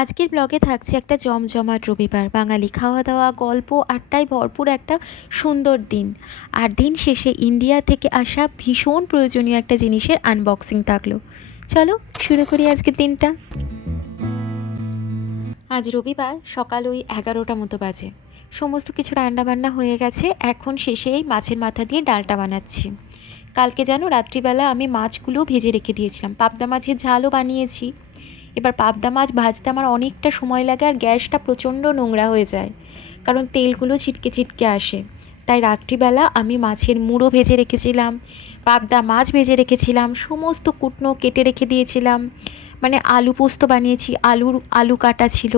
আজকের ব্লগে থাকছে একটা জমজমাট রবিবার, বাঙালি খাওয়া দাওয়া, গল্প, আড্ডায় ভরপুর একটা সুন্দর দিন। আর দিন শেষে ইন্ডিয়া থেকে আসা ভীষণ প্রয়োজনীয় একটা জিনিসের আনবক্সিং থাকলো। চলো শুরু করি আজকের দিনটা। আজ রবিবার, সকাল ওই 11টা মতো বাজে। সমস্ত কিছু রান্নাবান্না হয়ে গেছে, এখন শেষে এই মাছের মাথা দিয়ে ডালটা বানাচ্ছি। কালকে যেন রাত্রিবেলা আমি মাছগুলো ভেজে রেখে দিয়েছিলাম, পাবদা মাছের ঝালও বানিয়েছি। এবার পাবদা মাছ ভাজতে আমার অনেকটা সময় লাগে, আর গ্যাসটা প্রচণ্ড নোংরা হয়ে যায়, কারণ তেলগুলো ছিটকে ছিটকে আসে। তাই রাত্রিবেলা আমি মাছের মুড়ো ভেজে রেখেছিলাম, পাবদা মাছ ভেজে রেখেছিলাম, সমস্ত কুটনো কেটে রেখে দিয়েছিলাম। মানে আলু পোস্ত বানিয়েছি, আলু কাটা ছিল,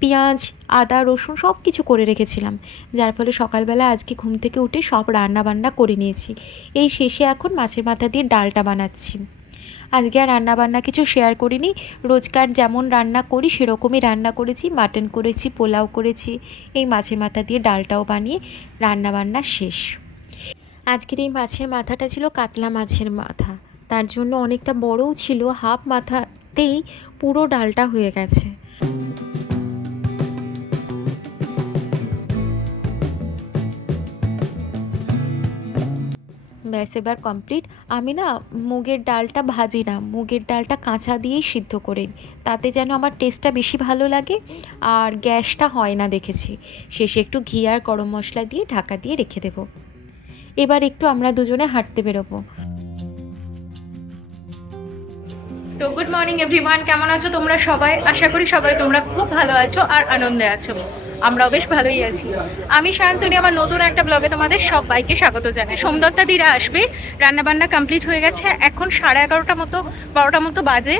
পেঁয়াজ, আদা, রসুন সব কিছু করে রেখেছিলাম, যার ফলে সকালবেলা আজকে ঘুম থেকে উঠে সব রান্না বান্না করে নিয়েছি। এই শেষে এখন মাছের মাথা দিয়ে ডালটা বানাচ্ছি। আজকে আর রান্নাবান্না কিছু শেয়ার করিনি, রোজকার যেমন রান্না করি সেরকমই রান্না করেছি, মাটন করেছি, পোলাও করেছি, এই মাছের মাথা দিয়ে ডালটাও বানিয়ে রান্নাবান্না শেষ। আজকের এই মাছের মাথাটা ছিল কাতলা মাছের মাথা, তার জন্য অনেকটা বড়ও ছিল, হাফ মাথাতেই পুরো ডালটা হয়ে গেছে। ব্যাস এবার কমপ্লিট। আমি না মুগের ডালটা ভাজি না, মুগের ডালটা কাঁচা দিয়েই সিদ্ধ করে নিই, তাতে যেন আমার টেস্টটা বেশি ভালো লাগে আর গ্যাসটা হয় না দেখেছি। শেষে একটু ঘি আর গরম মশলা দিয়ে ঢাকা দিয়ে রেখে দেবো। এবার একটু আমরা দুজনে হাঁটতে বেরোবো। তো গুড মর্নিং এভরিওয়ান, কেমন আছো তোমরা সবাই? আশা করি সবাই তোমরা খুব ভালো আছো আর আনন্দে আছো। আমরাও বেশ ভালোই আছি। আমি সায়ন্তনী, আমার নতুন একটা ব্লগে তোমাদের সবাইকে স্বাগত জানাই। সোমদত্তা দিরা আসবে, রান্নাবান্না কমপ্লিট হয়ে গেছে, এখন 11:30 মতো 12টা মতো বাজে।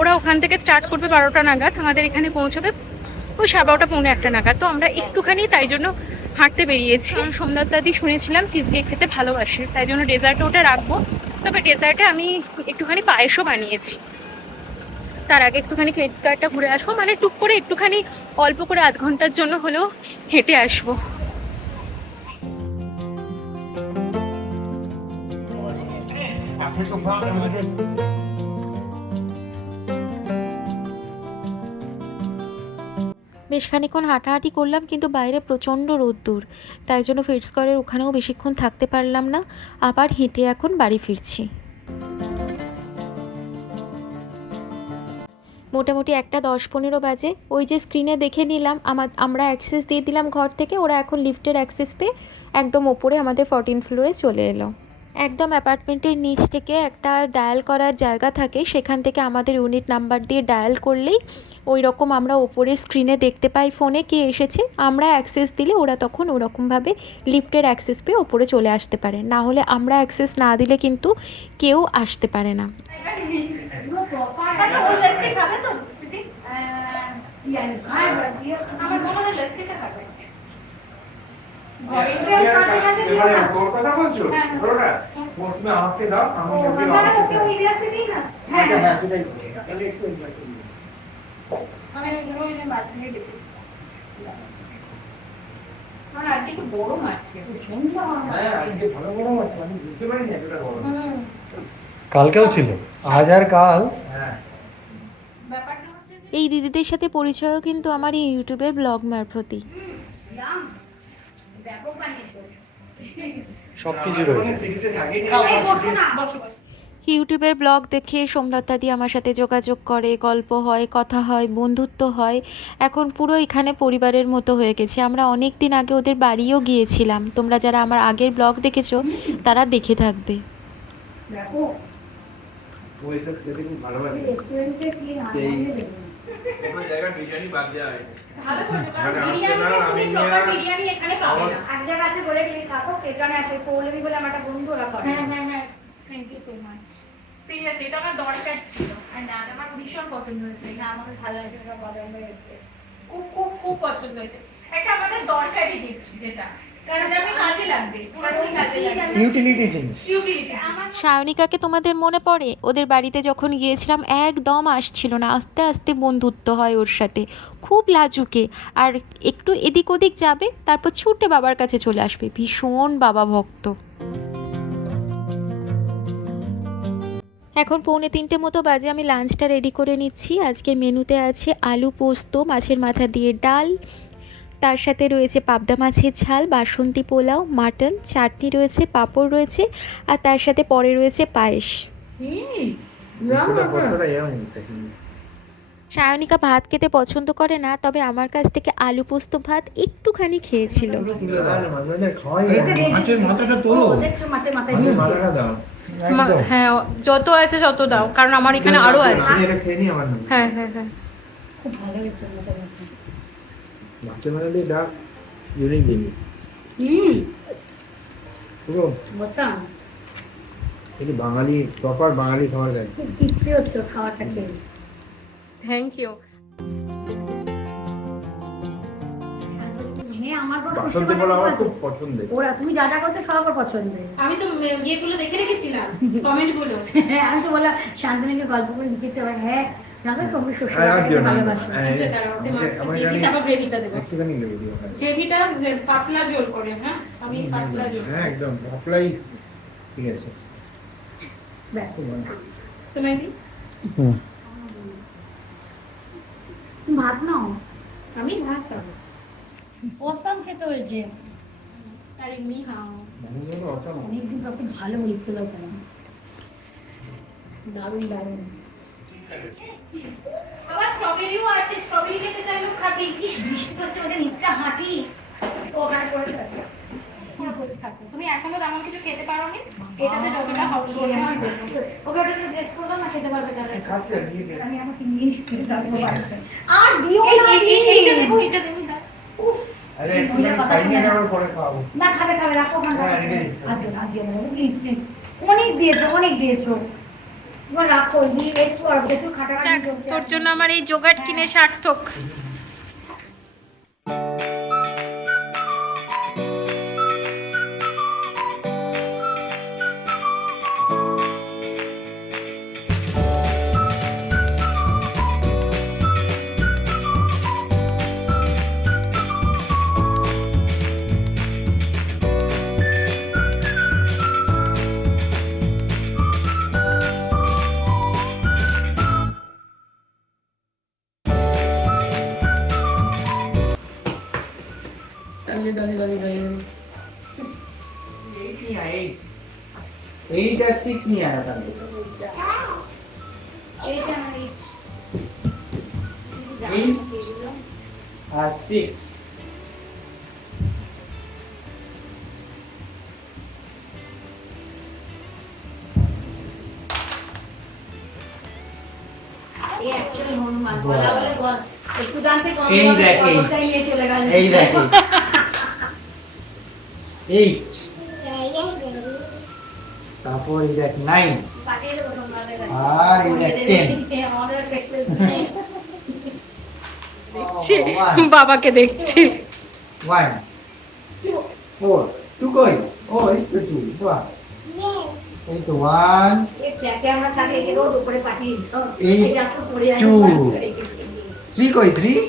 ওরা ওখান থেকে স্টার্ট করবে 12টা নাগাদ, আমাদের এখানে পৌঁছবে ওই 12:30 পৌনে 1টা নাগাদ। তো আমরা একটুখানি তাই জন্য হাঁটতে বেরিয়েছি। সোমদত্তাদি শুনেছিলাম চিজ কেক খেতে ভালোবাসে, তাই জন্য ডেজার্টে ওটা রাখবো। তবে ডেজার্টে আমি একটুখানি পায়েসও বানিয়েছি। তার আগে একটুখানি ফেস গার্ডটা ঘুরে আসবো, মানে টুক করে একটুখানি অল্প করে আধ ঘন্টার জন্য হলেও হেঁটে আসবো। বেশ খানিকক্ষণ হাঁটাহাঁটি করলাম, কিন্তু বাইরে প্রচণ্ড রোদ্দুর, তাই জন্য ফেডস্কয়ারের ওখানেও বেশিক্ষণ থাকতে পারলাম না। আবার হেঁটে এখন বাড়ি ফিরছি। মোটামুটি 1:10-15 বাজে। ওই যে স্ক্রিনে দেখে নিলাম, আমরা অ্যাক্সেস দিয়ে দিলাম ঘর থেকে, ওরা এখন লিফটের অ্যাক্সেস পেয়ে একদম ওপরে আমাদের 14 ফ্লোরে চলে এলো। একদম অ্যাপার্টমেন্টের নিচ থেকে একটা ডায়াল করার জায়গা থাকে, সেখান থেকে আমাদের ইউনিট নাম্বার দিয়ে ডায়াল করলেই ওই রকম আমরা ওপরের স্ক্রিনে দেখতে পাই ফোনে কে এসেছে। আমরা অ্যাক্সেস দিলে ওরা তখন ওরকমভাবে লিফটের অ্যাক্সেস পেয়ে ওপরে চলে আসতে পারে, না হলে আমরা অ্যাক্সেস না দিলে কিন্তু কেউ আসতে পারে না। আচ্ছা, ওই লস্যি খাবে তো দিদি? আমার মনে হয় লস্যিটা খাবে। তোর কথা বলছো? ওটা তুমি আমাকে দাও, আমি ওকে ওই গ্লাসে দিই না। হ্যাঁ হ্যাঁ, সেটাই বলি। তাহলে একটু ওই গ্লাসে দিই। আমি ওই যে বাটিতে রেখেছি। আর আজকে একটু বড় মাছ ছিল, সুন্দর মাছ। হ্যাঁ, আজকে ভালো বড় মাছ, আমি বুঝতে পারিনি এতটা বড়। কালকেও ছিল, আজ আর কাল। হ্যাঁ, ব্যাপারটা হচ্ছে যে এই দিদিদের সাথে পরিচয়ও কিন্তু আমার এই ইউটিউবের ব্লগ মারফতই। সবকিছু রয়েছে। সিটিতে থাকিনি। এই বসো না, বসো। ইউটিউবের ব্লগ দেখে সোমদত্তাদি আমার সাথে যোগাযোগ করে, গল্প হয়, কথা হয়, বন্ধুত্ব হয়। এখন পুরো এখানে পরিবারের মতো হয়ে গেছে। আমরা অনেক দিন আগে ওদের বাড়িও গিয়েছিলাম, তোমরা যারা আমার আগের ব্লগ দেখেছো তারা দেখে থাকবে। দেখো ওই সব খেতে খুব ভালো লাগে। রেস্টুরেন্টে কি কোনো জায়গায় বিরিয়ানি বাদ দেওয়া হয়। ভালো করে, কারণ মানে বিরিয়ানি আসছে না, তুমি আমি প্রপার নিয়ে- বিরিয়ানি এখানে পাবে না। এক জায়গা আছে বলে ক্লিক কাকো এখানে আছে পৌলমি বলে আমার একটা বন্ধু ওরা করে হ্যাঁ হ্যাঁ হ্যাঁ, thank you so much. Seriously এটা আমার দরকার ছিল, এন্ড আমার ভীষণ পছন্দ হয়েছে। না আমাকে ভালো লাগে ওরা পছন্দ হয়েছে খুব খুব খুব পছন্দ হয়েছে। একটা আমাদের দরকারি জিনিস, যেটা কারণ আমি কাজে লাগবে, পুরোপুরি কাজে লাগবে, ইউটিলিটি জিনিস। ইউটিলিটি আমার। সায়নিকাকে তোমাদের মনে পড়ে? ওদের বাড়িতে যখন গিয়েছিলাম একদম আসছিল না, আস্তে আস্তে বন্ধুত্ব হয় ওর সাথে, খুব লাজুকে, আর একটু এদিক ওদিক যাবে তারপর ছুটে বাবার কাছে চলে আসবে, ভীষণ বাবা ভক্ত। এখন 2:45 মতো বাজে, আমি লাঞ্চটা রেডি করে নিচ্ছি। আজকে মেনুতে আছে আলু পোস্ত, মাছের মাথা দিয়ে ডাল, তার সাথে রয়েছে পাবদা মাছের ঝাল, বাসন্তী পোলাও, মাটন, চাটনি রয়েছে, পাঁপড় রয়েছে, আর তার সাথে পরে রয়েছে পায়েস। সায়নিকা ভাত খেতে পছন্দ করে না, তবে আমার কাছ থেকে আলু পোস্ত ভাত একটুখানি খেয়েছিল। মাছের মাথাটা তোলো। মাছের মাথায় মাথাটা দাও। একদম। হ্যাঁ, যত আছে তত দাও, কারণ আমার এখানে আরো আছে। আমি এটা খেয়ে নিই আমার নাম। হ্যাঁ হ্যাঁ হ্যাঁ। খুব ভালো হয়েছে মাছের মাথা। মাছের মাথা দিয়ে ডাক ইউনিক জিনিস। পুরো বসলাম এটি বাঙালি, প্রপার বাঙালি খাবার দেয়। খুব তৃপ্তি হচ্ছে খাবারটা খেয়ে। Thank you. হ্যাঁ, আমার বড় খুশি বাসন্তী হওয়াটা পোলাও আমার খুব খুব পছন্দের। ওরা তুমি যা যা করছো সব আমার পছন্দের। আমি তো ইয়েগুলো দেখে রেখেছিলাম, কমেন্টগুলো। হ্যাঁ, আমি তো বললাম শান্তনুকে গল্প করে লিখেছে আবার। হ্যাঁ, জানো সঙ্গে শ্বশুর আর দিও না। ভালোবাসে। আচ্ছা, দাঁড়াও, ওতে মাছটা আমার দিয়ে জানি দিই, তারপর গ্রেভিটা দেবো। একটুখানি লেগে দিও। গ্রেভিটা পাতলা ঝোল করে, হ্যাঁ আমি পাতলা ঝোল। হ্যাঁ একদম অ্যাপ্লাই। ঠিক আছে। ব্যাস। তোমায় দিই? তুমি ভাত নাও। আমি ভাত খাবো। অসাম খেতে হয়েছে। আর এমনি খাও। মানুষজন অসাম। অনেকদিন পর খুব ভালো মুড়ি পোলাও খেলাম। দারুণ দারুণ। আবার স্ট্রবেরিও আছে, স্ট্রবেরি খেতে চাইলেও খাবি। ইস, বৃষ্টি পড়ছে, ওটা নিচটা হাঁটি। তো ওখানে পড়ে আছে। তোমরা বসে থাকো। তুমি এখনো তেমন কিছু খেতে পারোনি, এটাতে যতটা হবে আমি বলবো। ওকে ওটা ড্রেস করবো না, খেতে পারবে তাহলে। খাচ্ছে আর নিয়ে গেছে। আমি আমাকে নিয়ে খেতে পারবো বাড়িতে। আর দিও না এইটা please। দেবো, এটা দেবো, দাও। উফ। আরে একটুখানি টাইমে খাবার পরে খাওয়াবো। না, খাবে খাবে, রাখো ওখানে। হ্যাঁ, রেখে দিচ্ছি। আর দিও না প্লিজ প্লিজ। অনেক দিয়েছো, অনেক দিয়েছো। এবার রাখো, দিয়ে রেস্ট করো, একটু খাটা যাক, তোর জন্য আমার এই জোগাড় কিনে সার্থক। Eight আর 6 নিয়ে আয় তাহলে। এইটা না, এইট। 8 আর 6 এই actually হনুমান। বলা বলে একটু জানতে কম এই বলে দেখ, এই। কতটাই নিয়ে চলে গেল। এই দেখ 8 তারপর এই দেখ 9 পাঠিয়ে দেবো তোমাদের কাছে। আর এই দেখ 10 আমাদের পেটে দেখছি, বাবাকে দেখছি। 1 4 2 কই ও এই তো 2 বাহ এই তো 1 এই ফ্ল্যাটে আমরা থাকি, এই রোড উপরে পাঠিয়ে দিত। এই এই যত পড়ে যায় 2 বাড়ি করে রেখে দিই। 3 কই 3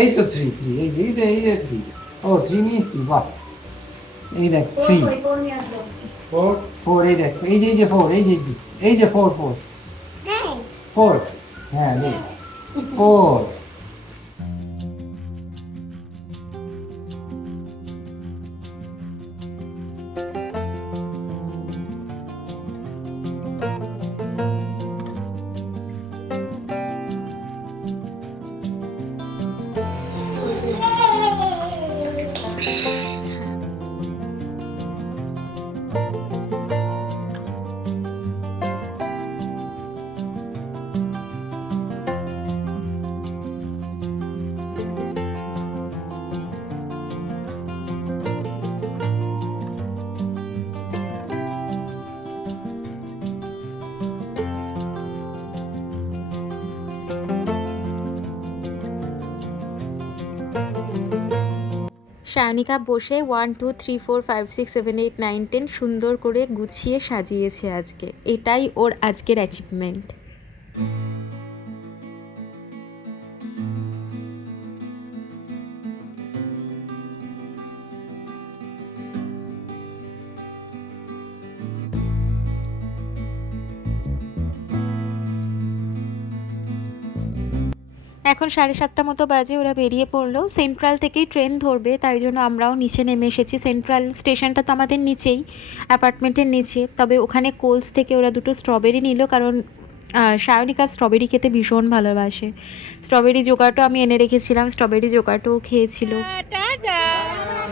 এই তো 3 এই যে 3 ও 3 নিয়েছি বাহ এই দেখ 3 ফোন নিয়ে আসবো। 4 এই দেখ এই যে 4 এই যে 4 4 হ্যাঁ নে 4 সায়নিকা বসে 1 2 3 4 5 6 7 8 9 10 সুন্দর করে গুছিয়ে সাজিয়েছে আজকে। এটাই ওর আজকের অ্যাচিভমেন্ট। এখন 7:30 মতো বাজে, ওরা বেরিয়ে পড়লো। সেন্ট্রাল থেকেই ট্রেন ধরবে, তাই জন্য আমরাও নিচে নেমে এসেছি। সেন্ট্রাল স্টেশনটা তো আমাদের নিচেই, অ্যাপার্টমেন্টের নিচে। তবে ওখানে কোলস থেকে ওরা দুটো স্ট্রবেরি নিল, কারণ সায়নিকা স্ট্রবেরি খেতে ভীষণ ভালোবাসে। স্ট্রবেরি জোগাড়ও আমি এনে রেখেছিলাম, স্ট্রবেরি জোগাড়ও খেয়েছিল।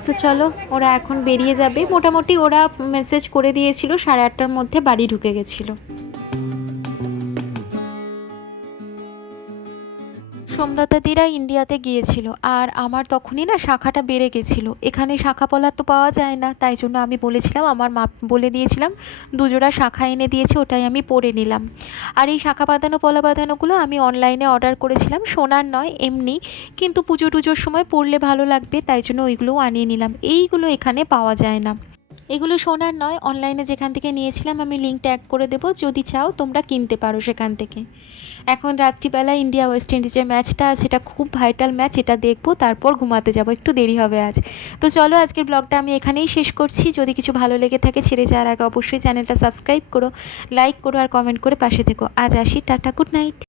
তো চলো, ওরা এখন বেরিয়ে যাবে। মোটামুটি ওরা মেসেজ করে দিয়েছিল 8:30টার মধ্যে বাড়ি ঢুকে গেছিলো। সোমদত্তাদিরা ইন্ডিয়াতে গিয়েছিল, আর আমার তখনই না শাখাটা বেড়ে গেছিলো। এখানে শাখা পলা তো পাওয়া যায় না, তাই জন্য আমি বলেছিলাম, আমার মা বলে দিয়েছিলাম, 2 জোড়া শাখা এনে দিয়েছে, ওটাই আমি পরে নিলাম। আর এই শাখা বাঁধানো পলা বাঁধানোগুলো আমি অনলাইনে অর্ডার করেছিলাম, সোনার নয়, এমনি, কিন্তু পুজো টুজোর সময় পরলে ভালো লাগবে, তাই জন্য ওইগুলোও আনিয়ে নিলাম। এইগুলো এখানে পাওয়া যায় না, এগুলো সোনার নয়। অনলাইনে যেখান থেকে নিয়েছিলাম আমি লিঙ্ক ট্যাগ করে দেবো, যদি চাও তোমরা কিনতে পারো সেখান থেকে। এখন রাত্রিবেলা ইন্ডিয়া ওয়েস্ট ইন্ডিজের ম্যাচটা আছে, এটা খুব ভাইটাল ম্যাচ, এটা দেখবো, তারপর ঘুমাতে যাব, একটু দেরি হবে আজ। তো চলো, আজকের ব্লগটা আমি এখানেই শেষ করছি। যদি কিছু ভালো লেগে থাকে, ছেড়ে যাওয়ার আগে অবশ্যই চ্যানেলটা সাবস্ক্রাইব করো, লাইক করো আর কমেন্ট করে পাশে থেকো। আজ আসি, টাটা, গুড নাইট।